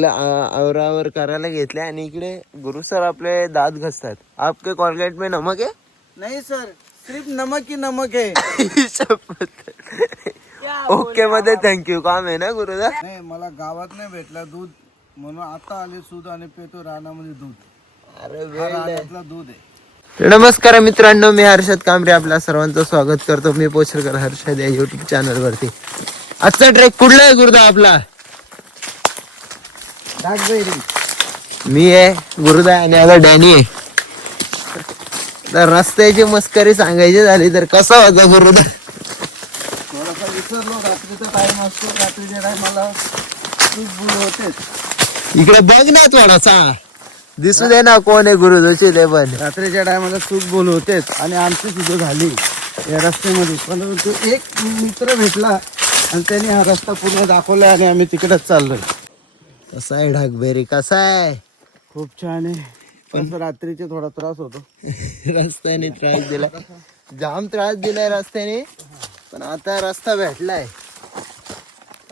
आवरावर करायला घेतले आणि इकडे गुरु सर आपले दात घसतात. आपके कोलगेट में नमक है? नहीं सर, सिर्फ नमक ही नमक है. ओके मध्ये थँक्यू. काम आहे ना गुरुदा? नाही, मला गावात नाही भेटला दूध म्हणून आता आले सूद आणि पेतो रानामध्ये दूध. अरे रानातला दूध आहे. नमस्कार मित्रांनो, मी हर्षद कांबरे आपल्या सर्वांचं स्वागत करतो. मी पोचरकर हर्षद या युट्यूब चॅनल वरती. आजचा ट्रेक कुठला आहे गुरुदा आपला? मी आहे गुरुदा आणि आता डॅनी आहे. तर रस्त्याची मस्करी सांगायची झाली तर कसा होता गुरुदा? थोडासा विसरलो, रात्रीचा टाइम असतो, रात्रीच्या टायमाला दूध बुल होतेच. इकडे बघ ना थोडासा, दिसू दे ना कोण आहे गुरुदोशी ते पण. रात्रीच्या टायमाला चूक बोल होतेच आणि आमची सुद्धा झाली या रस्त्यामध्ये. परंतु एक मित्र भेटला आणि त्याने हा रस्ता पूर्ण दाखवला आणि आम्ही तिकडेच चाललोय. कसा आहे ढाकबेरी? कसा आहे? खूप छान आहे. पण रात्रीचे थोडा त्रास होतो. रस्त्याने त्रास दिलाय, जाम त्रास दिलाय रस्त्याने. पण आता रस्ता भेटलाय,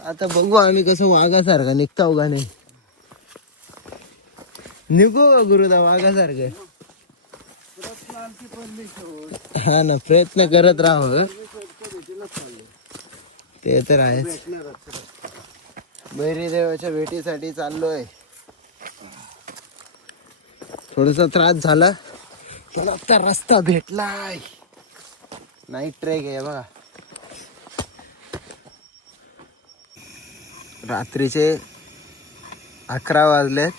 आता बघू आम्ही कसं वाघासारखा निघताव का नाही. निघू गुरुदा वाघासारखं. हा ना, प्रयत्न करत राहावं, ते तर आहेच. बैरी देवाच्या भेटीसाठी चाललोय. थोडासा त्रास झाला पण आता रस्ता भेटलाय. नाईट ट्रेक आहे बघा. रात्रीचे 11 वाजलेत.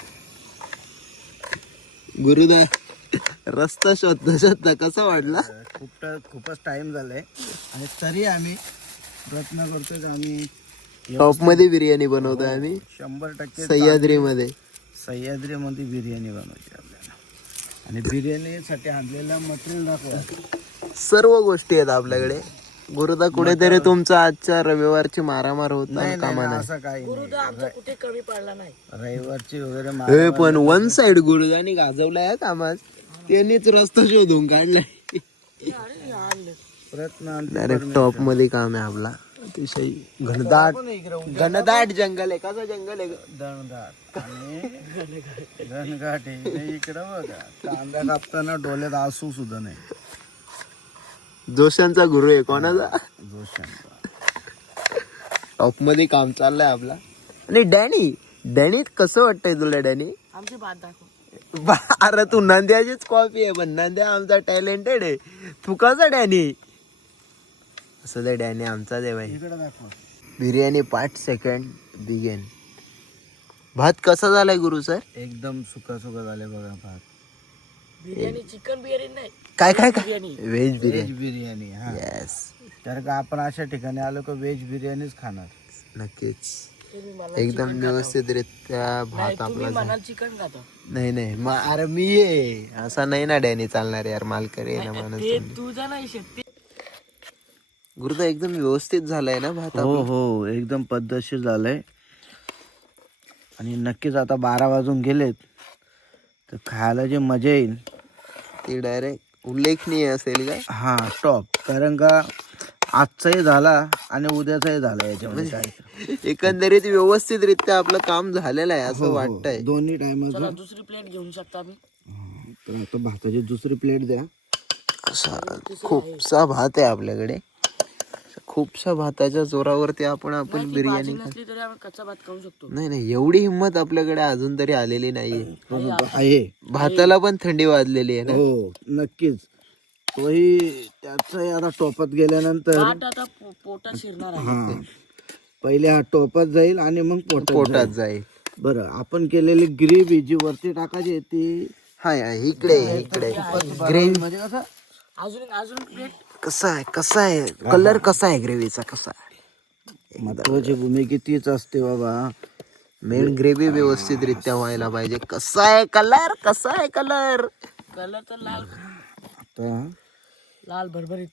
गुरुदा रस्ता शोधता कसा वाटला? खूपच टाइम झालाय आणि तरी आम्ही प्रयत्न करतोय की आम्ही टॉप मध्ये बिर्याणी बनवतोय आम्ही. 100% सह्याद्रीमध्ये बिर्याणी बनवायची आपल्याला. आणि बिर्याणीसाठी आणलेलं मटेरियल दाखवा. सर्व गोष्टी आहेत आपल्याकडे. गुरुदा कुठेतरी तुमचा आजच्या रविवारची मारामार होत नाही कामा नाही. असं काही कुठे कमी पडला नाही. रविवारची वगैरे हे पण वन साइड गुरुदानी गाजवलाय कामात. त्यांनीच रस्ता शोधून काढलाय. प्रयत्न डायरेक्ट टॉप मध्ये काम आहे आपला. अतिशय घनदाट जंगल आहे. कसं जंगल आहे? दणघाट आणि घनघाट आहे. इकडं बघा, कांदा कापताना डोळ्यात आसू सुद्धा नाही. जोशांचा गुरु आहे. कोणाचा? जोशांचा. टॉप मध्ये काम चाललंय आपला. आणि डॅनी कसं वाटतंय तुला डॅनी? आमची बात दाखव. अरे तू नंद्याचीच कॉपी आहे, पण नंद्या आमचा टॅलेंटेड आहे. तू कसा डॅनी? असं ते डॅनी आमचा देव आहे. इकडे दाखवा. Biryani part second begin. भात कसा झालाय गुरु सर? एकदम सुका झाले बघा भात. बिर्याणी चिकन बिर्याणी नाही, काय बिर्याणी. व्हेज बिर्याणी. बिर्याणी. हा, येस, तर का आपण अशा ठिकाणी आलो का व्हेज बिर्याणीच खाणार. नक्कीच. तुम्ही मला एकदम व्यवस्थितरित्या भात तुम्ही आपला म्हणाल चिकन खाता. नाही अरे मी आहे असा नाही ना डॅनी चालणार यार. मालकरी आहे ना माणूस. ते तुझा नाही शकते. गुरुदा एकदम व्यवस्थित झालाय ना भात? हो, एकदम पद्धतशीर झालंय. आणि नक्कीच आता 12 वाजून गेलेत तर खायला जे मजा येईल ती डायरेक्ट उल्लेखनीय असेल का? हा, टॉप. कारण का आजचाही झाला आणि उद्याचाही झाला याच्यामध्ये. एकंदरीत व्यवस्थितरित्या आपलं काम झालेलं आहे असं वाटतंय. दोन्ही टाइम. चला दुसरी प्लेट घेऊन शकता आम्ही. तर आता भाताची दुसरी प्लेट द्या. खूपसा भात आहे आपल्याकडे. खूपसा भाताच्या जोरावरती आपण बिर्याणी नसली तरी आम्ही कच्चा भात खाऊ शकतो. नाही एवढी हिंमत आपल्याकडे अजून तरी आलेली नाहीये. आहे. भाताला पण थंडी वाजलेली आहे ना. हो, नक्कीच. तोही त्याचाही आता टोपात गेल्यानंतर भात आता पोटात शिरणार आहे. हा, पहिले हा टोपात जाईल आणि मग पोटात जाईल. बरं, आपण केलेली ग्रेव्ही जी वरती टाकायची ती इकडे ग्रेव्ही म्हणजे कसं अजून प्लेट. कसा आहे कलर? कसा आहे ग्रेव्हीचा? कसा आहे? महत्वाची भूमिका तीच असते बाबा. मेन ग्रेव्ही व्यवस्थितरित्या व्हायला पाहिजे. कसा आहे कलर? कलर तर लाल आता लाल भरभरीत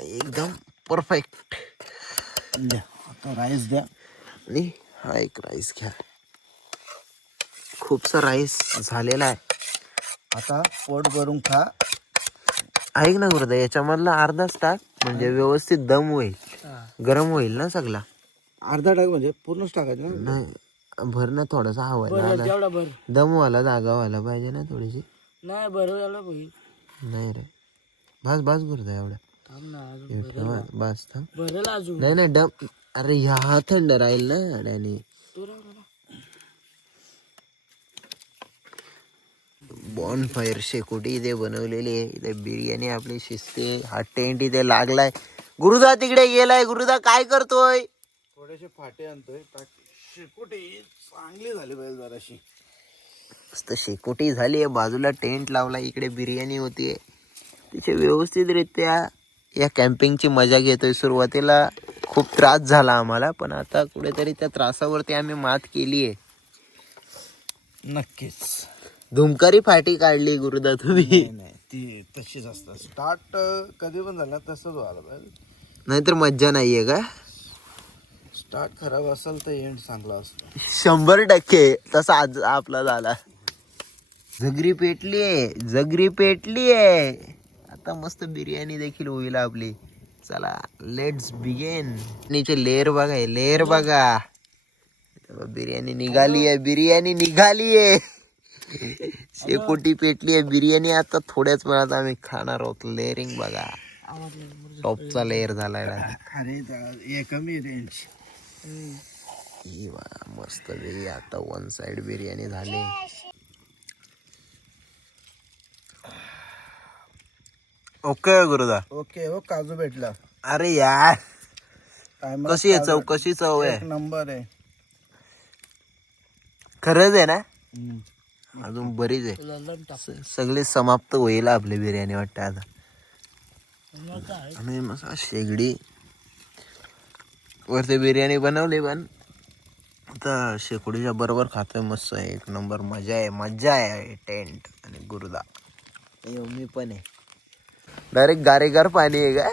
एकदम परफेक्ट. द्या. आता राईस द्या. आणि हा एक राईस घ्या. खूपसा राईस झालेला आहे. आता पोट भरून खा. ऐक ना गुरुदा, याच्यामधला अर्धाच टाक म्हणजे व्यवस्थित दम होईल, गरम होईल ना सगळा. अर्धा टाक म्हणजे पूर्णच टाकायचं ना. नाही भर ना थोडासा हवा भर जेवढा भर दमवाला जागा व्हायला पाहिजे ना थोडीशी. नाही भर एवढा होईल. नाही रे बस गुरुदा एवढा. थांब ना अजून हे ठेवा, बस थांब. भरेल अजून. नाही डम. अरे ह्या थंड राहील ना आणि तू राहू ना. बॉन फायर शेकोटी इथे बनवलेली आहे. इथे बिर्याणी आपली शिजते. हा टेंट इथे लागलाय. गुरुदा तिकडे गेलाय. गुरुदा काय करतोय? थोडेसे फाटे आणतोय शेकोटी चांगली झाली पाहिजे जराशी. मस्त शेकोटी झाली आहे. बाजूला टेंट लावला. इकडे बिर्याणी होतीये. तिचे व्यवस्थितरित्या या कॅम्पिंगची मजा घेतोय. सुरुवातीला खूप त्रास झाला आम्हाला, पण आता कुठेतरी त्या त्रासावरती आम्ही मात केली आहे. नक्कीच. धुमकारी फाटी काढली गुरुदा तुम्ही. नाही ती तशीच असतात. स्टार्ट कधी पण झालं तसंच व्हायला पाहिजे. नाहीतर मज्जा नाहीये का? स्टार्ट खराब असेल तर एंड चांगला असतो. 100% तसा आज आपला झाला. जगरी पेटलीये. आता मस्त बिर्याणी देखील होईल आपली. चला लेट्स बिगिन. नीचे लेअर बघा. बिर्याणी निघालीये. शेकोटी पेटली आहे. बिर्याणी आता थोड्याच वेळात आम्ही खाणार आहोत. लेअरिंग बघा. टॉपचा लेअर झालाय. अरे हे कमी रेंज. मस्त वेगळी. आता वन साइड बिर्याणी झाली. ओके गुरुदा. ओके हो काजू भेटला. अरे यार टायमात कशी आहे काजू चव? कशी चव आहे? एक नंबर आहे. खरंच आहे ना? अजून बरीच आहे. लंडन टाक. सगळे समाप्त होईल आपली बिर्याणी वाटतं आता. आणि मस्त शेगडी वरती बिर्याणी बनवली, पण आता शेकोडीच्या बरोबर खातोय. मस्त आहे. एक नंबर मजा आहे. टेंट आणि गुरुदा मी पण आहे. डायरेक्ट गारेगार पाणी आहे का?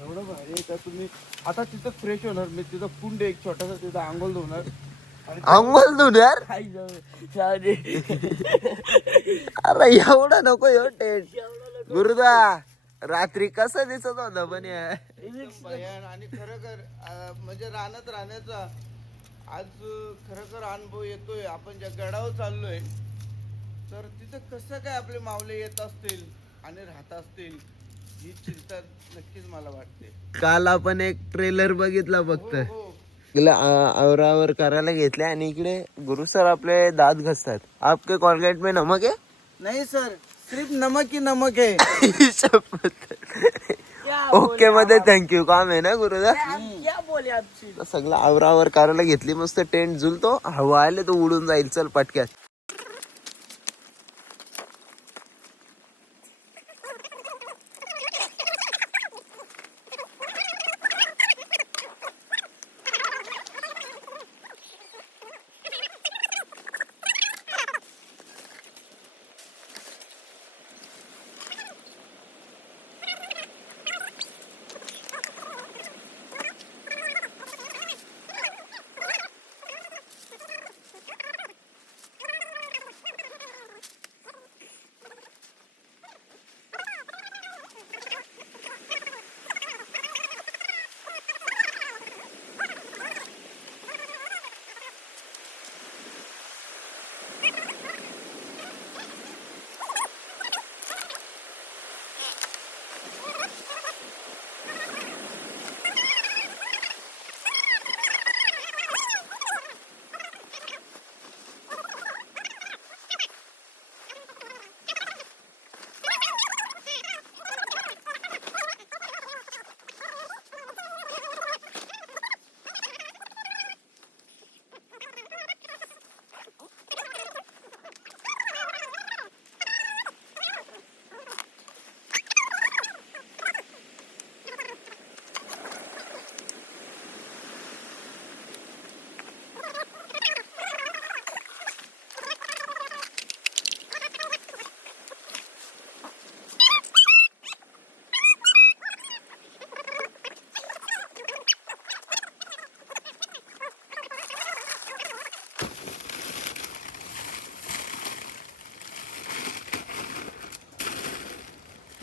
एवढं भारी आहे का तुम्ही आता तिथं फ्रेश होणार. मी तिथं कुंड एक छोटासा तिथं आंघोळ धुणार. अंघोल धुणार? खाई जाऊ दे. अरे एवढा नको हो टेंट. गुरुदा रात्री कसं दिसत होता पण भयान. आणि खरोखर म्हणजे राहण्याचा आज खरोखर अनुभव येतोय. आपण ज्या गडावर चाललोय तर तिथं कसं काय आपले मावले येत असतील आणि राहत असतील ही चिंता नक्कीच मला वाटते. काल आपण एक ट्रेलर बघितला फक्त. हो आवरावर करायला घेतले आणि इकडे गुरु सर आपले दात घसतात. आपके कॉलगेट में नमक है? नाही सर, सिर्फ नमक ही नमक है. ओके मध्ये थँक्यू. काम आहे ना गुरुदा. क्या बोले आपची. सगळं आवरावर करायला घेतली. मस्त टेंट झुलतो. हवा आले तो उडून जाईल. चल पटक्यात.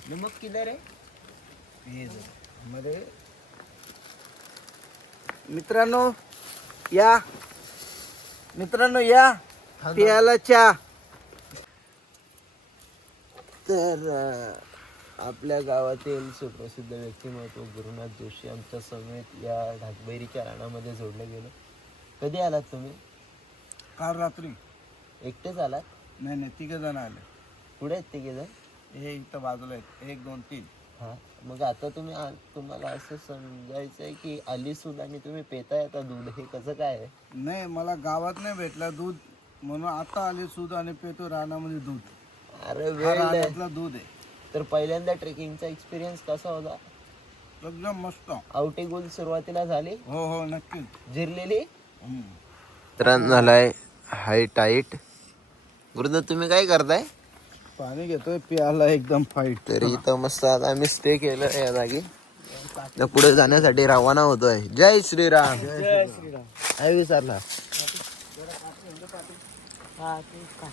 नमक किधर आहे? मध्ये मित्रांनो या मित्रांनो या पियाला चहा. तर आपल्या गावातील सुप्रसिद्ध व्यक्तिमत्व गुरुनाथ जोशी आमच्या समेत या ढाकबैरीच्या रानामध्ये जोडले गेले. कधी आलात तुम्ही? काल रात्री. एकटेच आलात? नाही 3 जण आले. पुढे आहेत तिघे जण? हे इथं बाजूला आहेत, 1 2 3. हा, मग आता तुम्ही तुम्हाला असं समजायचं आहे की आली सूद आणि तुम्ही पेताय आता दूध, हे कसं काय आहे? नाही मला गावात नाही भेटला दूध म्हणून आता आले सूद आणि पेतो रानामध्ये दूध. अरे हा वेळ आहे. रानातलं दूध आहे. तर पहिल्यांदा ट्रेकिंगचा एक्सपिरियन्स कसा होता? एकदम मस्त. आवटी गोल सुरुवातीला झाली, हो हो नक्कीच. जिरलेली. हम्म. त्रास झालाय हाय टाईट. गुरुदास तुम्ही काय करताय? पाणी घेतोय पियाला एकदम फाईट. तरी इथं मस्त आता आम्ही स्टे केलं या जागी. तर पुढे जाण्यासाठी रवाना होतोय. जय श्रीराम. जय श्रीराम. काय विचारला? हा ते काट.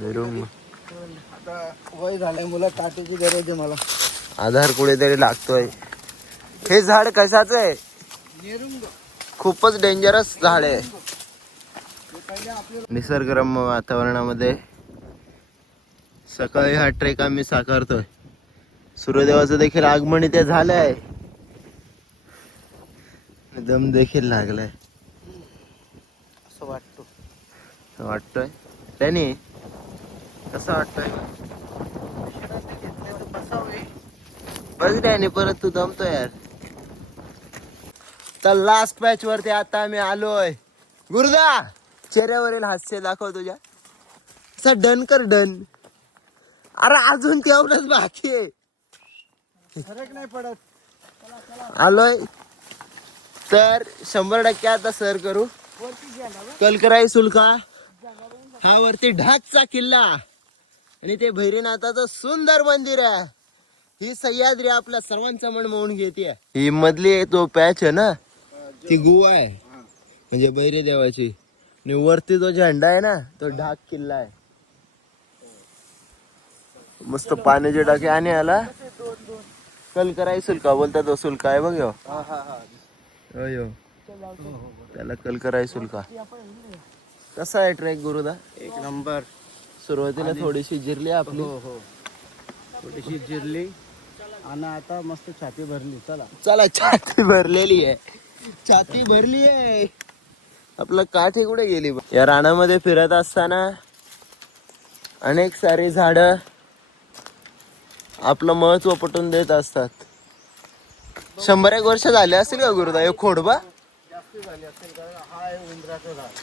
बेरूम आता वय झालंय मुलं, काटेची गरज आहे मला. आधार कुठेतरी लागतोय. हे झाड कशाचं आहे? नेरुंग. खूपच डेंजरस झाड आहे. हे पहिले आपले निसर्गरम्य वातावरणामध्ये सकाळी हा ट्रेक आम्ही साकारतोय. सूर्यदेवाचं देखील आगमन इथे झालंय. दम देखील लागलाय असं वाटतो. असं वाटतोय. त्याने कसं वाटतोय? बस त्याने परत तू दमतो यार. तर लास्ट पॅच वरती आता आम्ही आलोय. गुरुदा चेहऱ्यावरील हास्य दाखव तुझ्या. असं डन कर डन. अरे अजून तेवढंच बाकी आहे. फरक नाही पडत. आलोय तर 100% आता सर करू. कलकराई सुलका हा वरती ढाकचा किल्ला आणि ते भैरीनाथाचं सुंदर मंदिर आहे. ही सह्याद्री आपल्या सर्वांचा मन मोहून घेते. ही मधली तो पॅच आहे ना, ती गुहा आहे म्हणजे भैरी देवाची. आणि वरती जो झेंडा आहे ना, तो ढाक किल्ला आहे. मस्त पाण्याचे टाके आणि आला कलकराई सुलका बोलतात. तो सुलका आहे बघ ह्यो. अयो त्याला कलकराई सुलका. कसा आहे ट्रेक गुरुदा? 1 नंबर. सुरुवातीला थोडीशी जिरली आपली. हो थोडीशी जिरली आणि आता मस्त छाती भरली. चला चला छाती भरलेली आहे. छाती भरली आहे. आपलं काठी कुठे गेली? या रानामध्ये फिरत असताना अनेक सारी झाडं आपलं महत्व पटवून देत असतात. 100 एक वर्ष झाले असतील का गुरुदा? हे खोडबा जास्त झाली असेल कारण हा आहे उंबराचं झाड.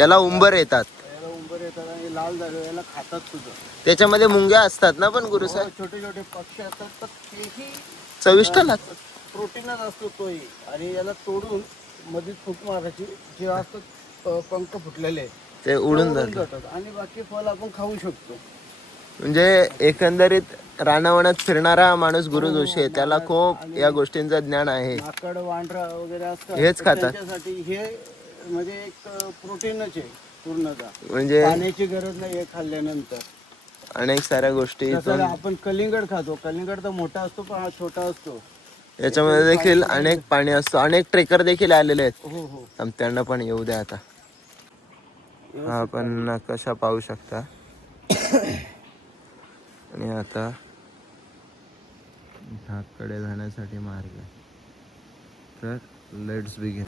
याला उंबर येतात. याला उंबर येतात आणि लाल झाले याला खातात सुद्धा. त्याच्यामध्ये मुंग्या असतात ना पण गुरु सर? छोटे छोटे पक्षी असतात तर तेही चविष्ट लागतात. प्रोटीनच असतो तोही. आणि याला तोडून मध्ये फूट मारायची. जे असतात पंख फुटलेले ते उडून जातात. जातात आणि बाकी फळ आपण खाऊ शकतो. म्हणजे एकंदरीत रानावनात फिरणारा माणूस गुरु जोशी आहे. त्याला खूप या गोष्टींचं ज्ञान आहे. माकड वांढरा वगैरे असतात हेच तर खातात. त्यांच्यासाठी हे म्हणजे एक प्रोटीनच आहे पूर्णतः. म्हणजे पाण्याची गरज नाही हे खाल्ल्यानंतर. अनेक साऱ्या गोष्टी जसं इथून आपण कलिंगड खातो. कलिंगड तर मोठा असतो पण हा छोटा असतो. याच्यामध्ये देखील अनेक पाणी असतं. अनेक ट्रेकर देखील आलेले आहेत. हो हो. आम त्यांना पण येऊ द्या आता. हा आपण नकाशा पाहू शकता. आणि आता ढाककडे जाण्यासाठी मार्ग आहे. तर लेट्स बिगिन.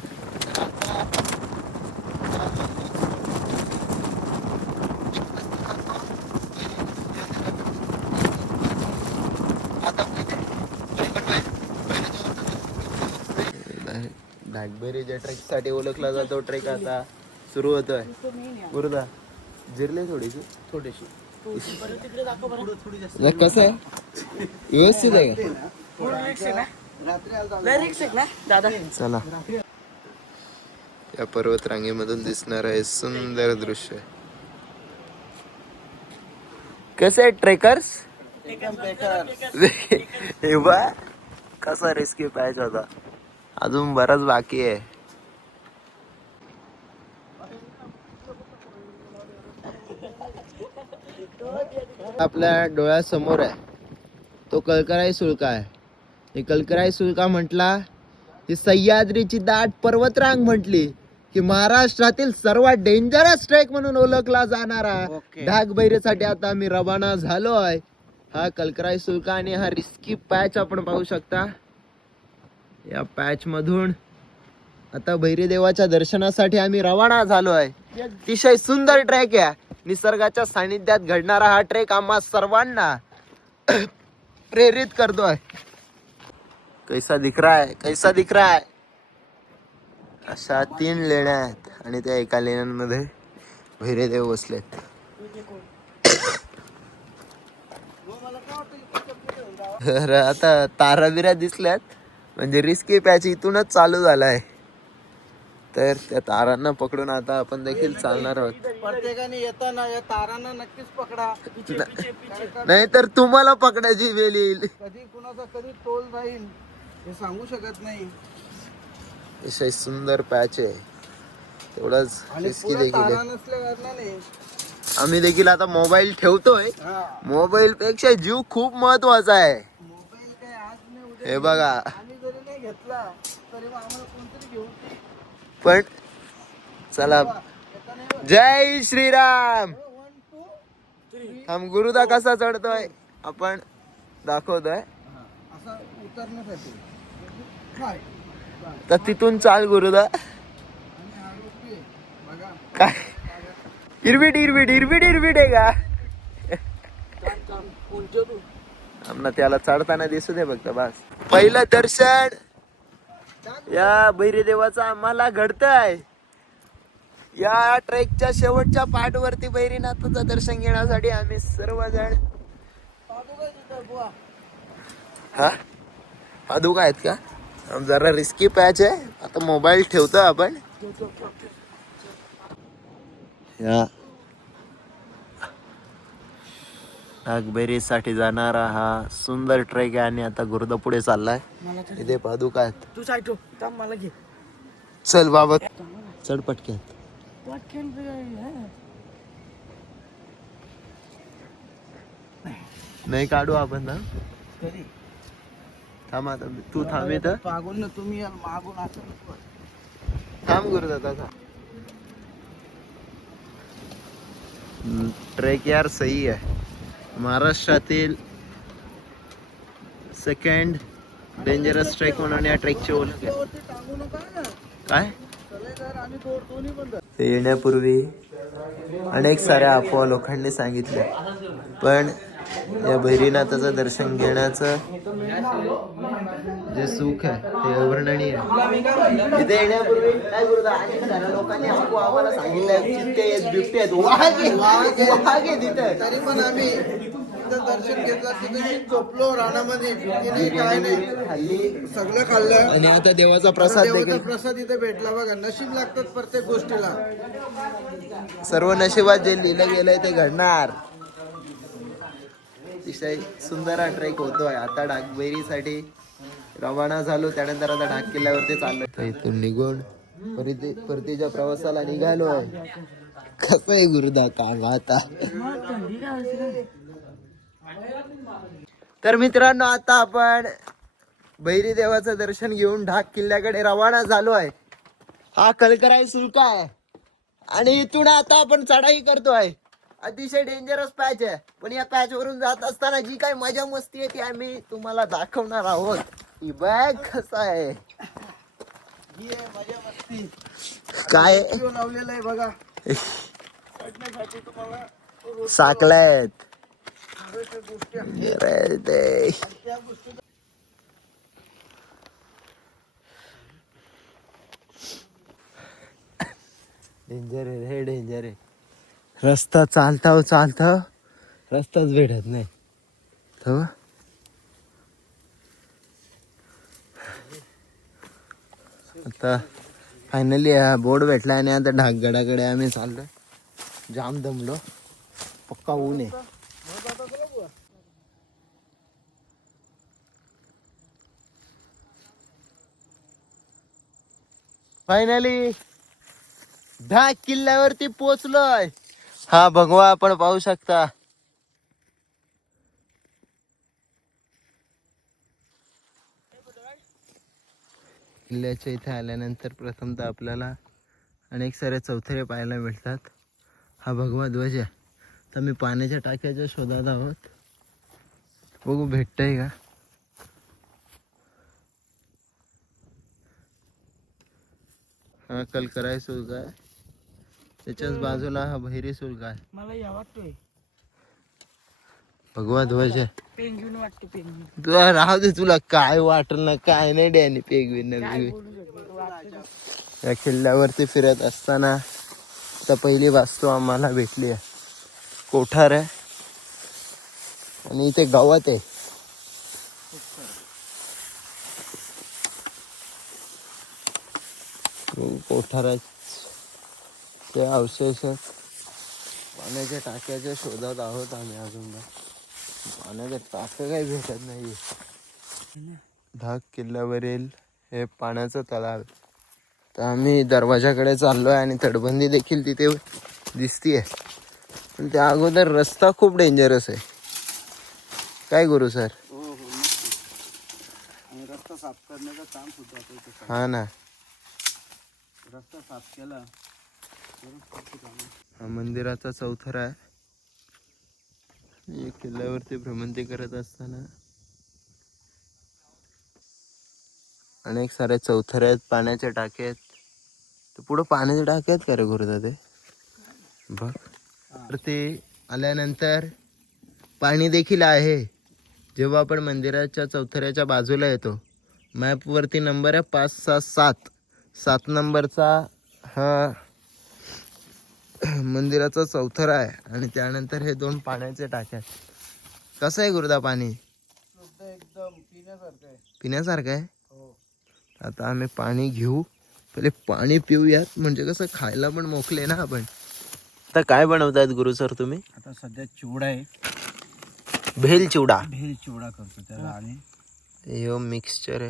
ढाकबेरी ज्या ट्रेक साठी ओळखला जातो ट्रेक आता सुरू होतोय. गुरुदा जिरले थोडीशी थोडीशी. तिकडे दाखव बरं. कसं आहे? व्यवस्थित आहे का? लय रिक्स आहे ना दादा. चला या पर्वत रांगेमधून दिसणार आहे सुंदर दृश्य. कसे आहेत ट्रेकर्स? हे बा कसा रेस्क्यू पॅच होता. अजून बराच बाकी आहे. आपल्या डोळ्यासमोर आहे तो कलकराई सुळका आहे. हे कलकराई सुळका म्हटला ही सह्याद्रीची दाट पर्वतरांग म्हटली की महाराष्ट्रातील सर्वात डेंजरस ट्रेक म्हणून ओळखला जाणारा ओके. ढाकबैरीसाठी आता आम्ही रवाना झालोय. हा कलकराई सुलका आणि हा रिस्की पॅच आपण पाहू शकता. या पॅच मधून आता भैरी देवाच्या दर्शनासाठी आम्ही रवाना झालोय. अतिशय सुंदर ट्रेक आहे. निसर्गाच्या सानिध्यात घडणारा हा ट्रेक आम्हा सर्वांना प्रेरित करतोय. कैसा दिख रहा है, कैसा दिख रहा है. अशा 3 लेण्या आहेत आणि त्या एका लेण्यांमध्ये भैरेदेव बसलेत. तर आता ताराबिरा दिसल्यात म्हणजे रिस्की पॅच इथूनच चालू झालाय. तर त्या तारांना पकडून आता आपण देखील चालणार आहोत. प्रत्येकाने येताना या तारांना नक्कीच पकडा. नाही तर तुम्हाला पकडायची वेळ येईल. कधी कुणाचा कधी तोल जाईल हे सांगू शकत नाही. अतिशय सुंदर पॅच आहे. तेवढंच आणि रिस्की पुढे देखील तारा आहे. नसल्या कारणाने आम्ही देखील आता मोबाईल ठेवतोय. मोबाईल पेक्षा जीव खूप महत्वाचा आहे. मोबाईल काय आज नाही उद्या हे बघा. आम्ही जरी नाही घेतला तरी मग आम्हाला कोणतरी घेऊन देईल. पण चला, एका नाही बघ. जय श्रीराम. 1 2 3 हम गुरुदा कसा चढतोय आपण दाखवतोय. असा उतरण्यासाठी काय तर तिथून चाल गुरुदा. आणि हा रोपे बघा काय इरविट इरविट इरविट इरविट आहे का. आम्हाला त्याला चढताना दिसू दे फक्त बस. पहिलं दर्शन या भैरीदेवाचं आम्हाला घडतंय. या ट्रेकच्या शेवटच्या पार्ट वरती भैरीनाथाचं दर्शन घेण्यासाठी आम्ही सर्वजण. पादुका तिथं बुवा. हा पादुका आहेत का. जरा रिस्की पॅच आहे. आता मोबाईल ठेवतो आपण. या नागबेरीसाठी जाणारा हा सुंदर ट्रेक आहे आणि आता गुरुदा पुढे चाललाय. इथे पादुका आहेत. तू साईटो थांब मला घे. चल बाबा चढ पटक्यात. नाही काढू आपण ना. कधी थांब आता तू थांब इथं. मागून ना तुम्ही याल मागून असं नको. थांब गुरुदा तसा. ट्रेक यार सही आहे. महाराष्ट्रातील सेकंड डेंजरस ट्रेक म्हणून या ट्रेकची ओळख आहे. वरती टांगू नका ना. काय तळेगार आणि दोन्ही बंद. ते येण्यापूर्वी अनेक साऱ्या अफवा लोकांनी सांगितल्या. पण या भैरीनाथाचं दर्शन घेण्याचं जे सुख आहे ते अवर्णनीय आहे. इथे येण्यापूर्वी काय गुरुदा अनेक साऱ्या लोकांनी अफवा आम्हाला सांगितल्या. चित्ते आहेत, बिबटे आहेत, वाघ आहे तिथे. तरी पण आम्ही तिथं दर्शन घेतलं. तिथे झोपलो रानामध्ये. भीतीने काय नाही खाल्ली सगळं खाल्लं. आणि आता देवाचा प्रसाद देवाचा देखील. प्रसाद इथे भेटला. बघा नशीब लागतात प्रत्येक गोष्टीला. सर्व नशिबात जे लिहिलं गेलंय ते घडणार. अतिशय सुंदर हा ट्रेक होतोय. आता डाकबैरीसाठी रवाना झालो. त्यानंतर आता डाक किल्ल्यावरती चाललोय. इथून निघून परतीच्या प्रवासाला निघालो आहे. कसं आहे गुरुदा काय आता. तर मित्रांनो आता आपण भैरी देवाचं दर्शन घेऊन ढाक किल्ल्याकडे रवाना झालो आहे. हा कलकराई सुलका आहे आणि इथून आता आपण चढाई करतोय. अतिशय डेंजरस पॅच आहे. पण या पॅच वरून जात असताना जी काही मजा मस्ती आहे ती आम्ही तुम्हाला दाखवणार आहोत. ही बॅग कसं आहे ही आहे मजा मस्ती. काय व्हिडिओ लावलेला आहे बघा. चढण्यासाठी तुम्हाला साकलायत बऱ्याचशा गोष्टी आहेत. हे रे ते. आणि त्या गोष्टी डेंजर आहे हे डेंजर आहे. रस्ता चालता रस्ताच भेटत नाही. तो आता फायनली हा बोर्ड भेटला आणि आता ढाकगडाकडे आम्ही चाललोय. जाम दमलो. पक्का ऊन आहे. फायनली ढाक किल्ल्यावरती पोहोचलोय. हा भगवा आपण पाहू शकता. किल्ल्याच्या इथे आल्यानंतर प्रथमतः आपल्याला अनेक सारे चौथरे पाहायला मिळतात. हा भगवा ध्वज आहे. तर मी पाण्याच्या टाक्याच्या शोधात आहोत. बघू भेटतंय का. हा कलकराय सुर्ग आहे. त्याच्याच बाजूला हा बहिरी सुर्ग आहे. मला या वाटतोय भगवा ध्वज आहे. पेंग्विन वाटते पेंग्विन. तुला राहू दे, तुला काय वाटल ना काय नाही डॅनी पेगविन. या किल्ल्यावरती फिरत असताना आता पहिली वास्तू आम्हाला भेटली आहे. कोठार आहे आणि इथे गावात आहे. कोठाराचे अवशेष आहेत. पाण्याच्या टाक्याच्या शोधात आहोत आम्ही अजून. पाण्याच्या टाक्या काही भेटत नाही. धाक किल्ल्यावरील हे पाण्याचं तलाव. तर आम्ही दरवाजाकडे चाललोय आणि तटबंदी देखील तिथे दिसतीये. पण त्या अगोदर रस्ता खूप डेंजरस आहे. काय गुरु सर. आणि रस्ता साफ करण्याचं काम सुद्धा होतं. हा ना. रस्ता साफ केला. हा मंदिराचा चौथरा आहे. या किल्ल्यावरती भ्रमंती करत असताना अनेक सारे चौथरे आहेत. पाण्याचे टाके आहेत. तर पुढं पाण्याचे टाके आहेत का रे गुरुदा ते बघ. तर ते आल्यानंतर पाणी देखील आहे. जेव्हा आपण मंदिराच्या चौथऱ्याच्या बाजूला येतो, मॅपवरती नंबर आहे 567. 7 नंबरचा हा मंदिराचा चौथरा आहे. आणि त्यानंतर हे 2 पाण्याचे टाके आहेत. कसं आहे गुरुदा पाणी. एकदम पिण्यासारखं आहे. पिण्यासारखं आहे. हो. आता आम्ही पाणी घेऊ. पहिले पाणी पिऊयात, म्हणजे कसं खायला पण मोकले ना आपण. आता काय बनवतायत गुरु सर तुम्ही. आता सध्या चिवडा आहे. भेल चिवडा. भेल चिवडा करतो त्याला. आणि हे मिक्सचर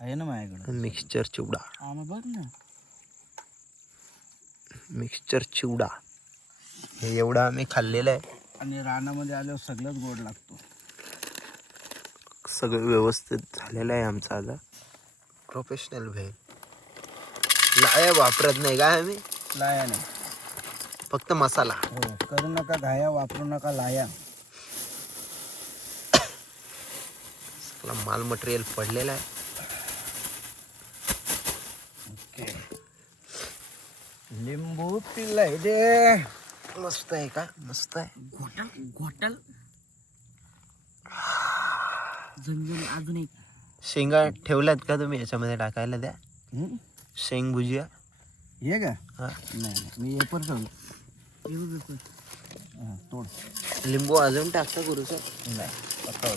आहे ना माझ्याकडे मिक्सचर चिवडा. बघ ना मिक्सचर चिवडा हे एवढा आम्ही खाल्लेला आहे. आणि रानामध्ये आल्यावर सगळंच गोड लागतो. सगळं व्यवस्थित झालेलं आहे आमचं. आता प्रोफेशनल भेल. लाया वापरत नाही का आम्ही. लाया नाही, फक्त मसाला. हो. करू नका घाया, वापरू नका लाया. सगळं माल मटेरियल पडलेला आहे. लिंबू पिल्लाय दे. मस्त आहे का. मस्त आहे. घोटल झणझण. अजून एक शेंगा ठेवल्यात का तुम्ही याच्यामध्ये टाकायला. द्या शेंग भुजिया. ये का. हा नाही मी हे पण ठेवलं. तोड. लिंबू अजून टाकता गुरु सर. नाही पत्ता.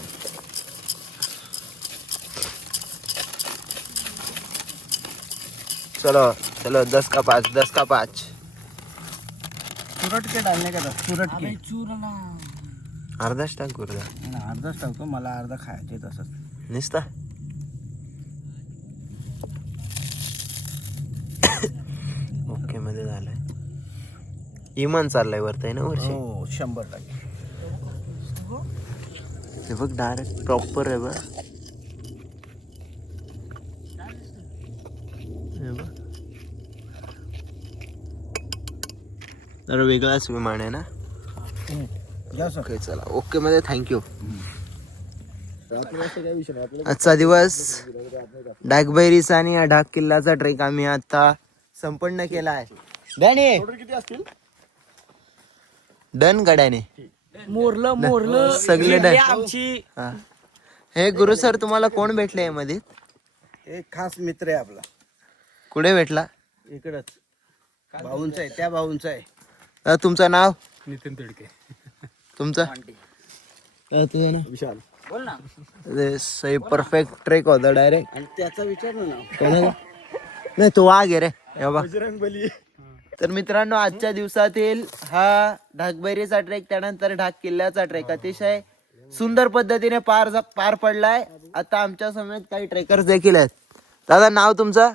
चलो चलो 10 का 5 10 का 5. चुरट के डालने का था. चुरट के. चूरला अर्धाच टाक गुरुदा. अर्धाच टाकतो. मला अर्धा खायचे तसंच. निसता ओके मध्ये झालंय. इमान चाललाय वरती आहे ना वर्षी. हो 100%. हे बघ डायरेक्ट प्रॉपर आहे बघ. हे बघ. तर वेगळाच विमान आहे ना. ओके चला ओके मध्ये थँक्यू. आजचा दिवस डाकबैरीचा आणि या ढाक किल्ल्याचा ट्रेक आम्ही आता संपन्न केला आहे. डॅनी किती असतील. डन गड्याने मोरलं सगळे डन. आमची. हा. हे गुरु सर तुम्हाला कोण भेटले मध्ये. एक खास मित्र आहे आपला. कुठे भेटला. इकडच भाऊंचा आहे. त्या भाऊंचा आहे. तुमचं नाव. नितीन तडके. तुमचं तुझं नाव. विशाल. बोल ना. सही परफेक्ट ट्रेक होता डायरेक्ट. आणि त्याचा विचार ना नाव. कोणाला नाही तो वाघ आहे रे. हे बघ. बजरंग बली. तर मित्रांनो आजच्या दिवसातील हा ढाकबैरीचा ट्रेक, त्यानंतर ढाक किल्ल्याचा ट्रेक अतिशय सुंदर पद्धतीने पार पडलाय. आता आमच्या समेत काही ट्रेकर्स देखील आहेत. दादा नाव तुमचं.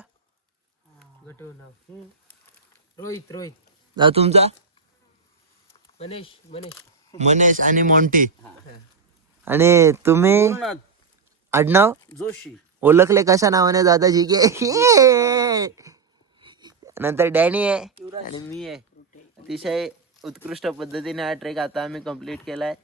रोहित दादा तुमचा. मनेश मनेश आणि मॉन्टी. आणि तुम्ही आडनाव जोशी. ओळखले कशा नावाने दादाजी के. नंतर डॅनी आहे आणि मी आहे. अतिशय उत्कृष्ट पद्धतीने हा ट्रेक आता आम्ही कम्प्लीट केलाय.